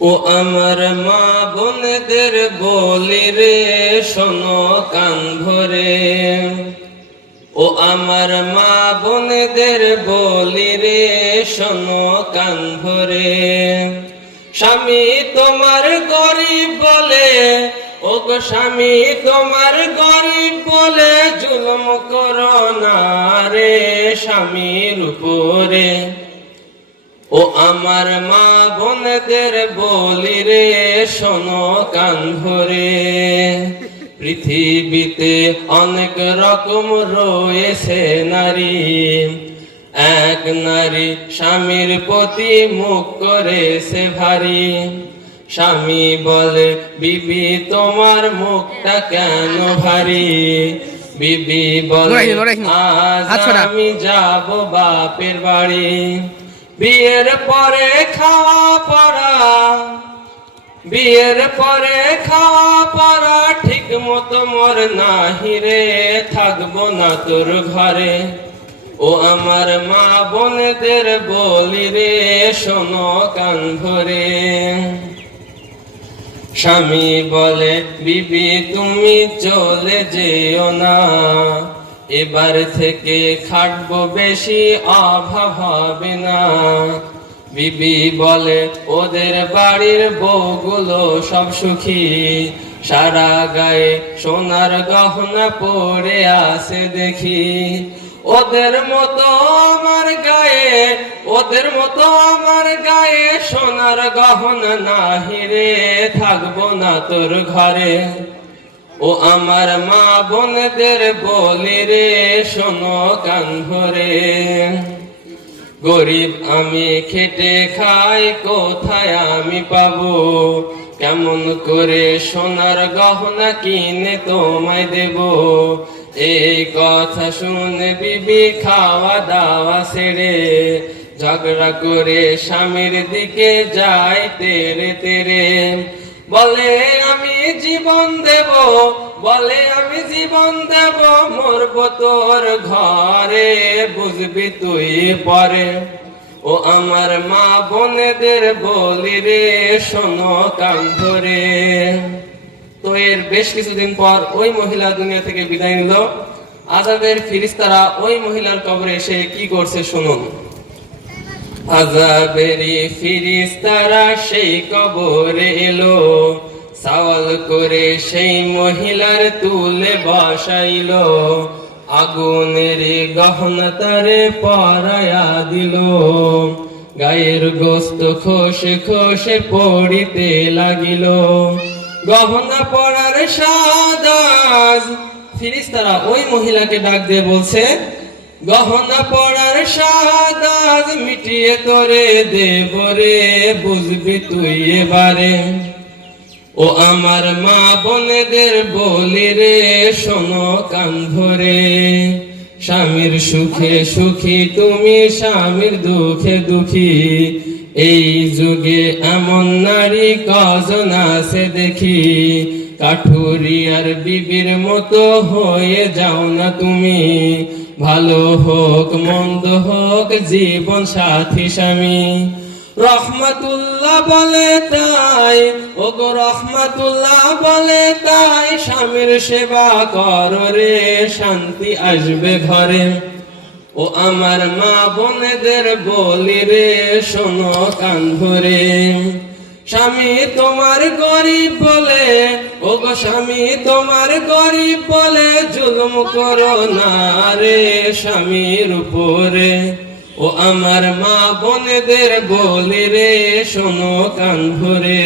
ও আমার মা বোনদের বলি রে, শোনো কান ভরে। ও আমার মা বোনদের বলি রে, শোনো কান ভরে। স্বামী তোমার গরিব বলে, ও গো স্বামী তোমার গরিব বলে, জুলম করো না রে স্বামীর উপরে। ও আমার মা বোনদের বলি রে শোনো কান ভরে পৃথিবীতে অনেক রকম রয়েছে নারী। এক নারী স্বামীর প্রতি মুখ করেছে ভারী। স্বামী বলে বিবি তোমার মুখটা কেন ভারী? বিবি বলে। আজ আমি যাব বাপের বাড়ি। বিয়ের পরে খাওয়া পড়া। বিয়ের পরে খাওয়া পড়া, ঠিক মতো মর নাহি রে, থাকব না তোর ঘরে। ও আমার মা বোনদের বলি রে, শোনো কান ভরে। স্বামী বলে, বিবি, তুমি চলে যেও না। এবার থেকে খাটব বেশি অভাব হবে না। বিবি বলে, ওদের বাড়ির বউগুলো সব সুখী। সারা গায়ে সোনার গহনা পরে আছে দেখি। ওদের মতো আমার গায়ে, ওদের মতো আমার গায়ে সোনার গহনা নাহি রে। থাকব না তোর ঘরে। ও আমার মা বোনদের বলি রে, শোনো কান ভরে গরিব আমি খেটে খাই, কোথায় আমি পাবো? কেমন করে সোনার গহনা কিনে তোমায় দেব? এই কথা শুনে বিবি খাওয়া দাওয়া ছেড়ে ঝগড়া করে স্বামীর দিকে যাই তেরে তেরে। বলে, আমি জীবন দেব, বলে, আমি জীবন দেব মরব তোর ঘরে, বুঝবি তুই পরে। ও আমার মা বোনেদের বলি রে, শোনো কান ধরে। তো এর বেশ কিছুদিন পর ওই মহিলা দুনিয়া থেকে বিদায় নিল। আজাদের ফিরিস্তারা ওই মহিলার কবরে এসে কি করছে শুনুন। আজাবেরি ফিরিস্তারা সেই কবরে এলো। সওয়াল করে সেই মহিলার তুলে বসাইলো। আগুনের গহনা তারে পরায়া দিল। গায়ের গোস্ত খসে খসে পড়িতে লাগিল। গহনা পড়ার সাদাজ ফিরিস্তারা ওই মহিলাকে ডাক দিয়ে বলছে, গহনা পড়ার সাদাজ মিটিয়ে তোরে দেব রে, বুঝবি তুই এবারে। ও আমার মা বোনেদের বলি রে, শোনো কান ধরে স্বামীর সুখে সুখী, তুমি স্বামীর দুঃখে দুঃখী। এই যুগে এমন নারী কজন আছে দেখি। কাঠুরিয়ার বিবির মতো হয়ে যাও না তুমি। ভালো হোক, মন্দ হোক, জীবন সাথী স্বামী। রহমাতুল্লাহ বলে তাই ও গো রহমাতুল্লাহ বলে তাই, স্বামীর সেবা কর রে, শান্তি আসবে ঘরে। ও আমার মা বোনেদের বলি রে, শোনো কান স্বামী তোমার গরিব বলে ও গো স্বামী তোমার গরিব বলে, জুলুম করো না রে স্বামীর উপরে। ও আমার মা বোনেদের বলি রে, শোনো কান ভরে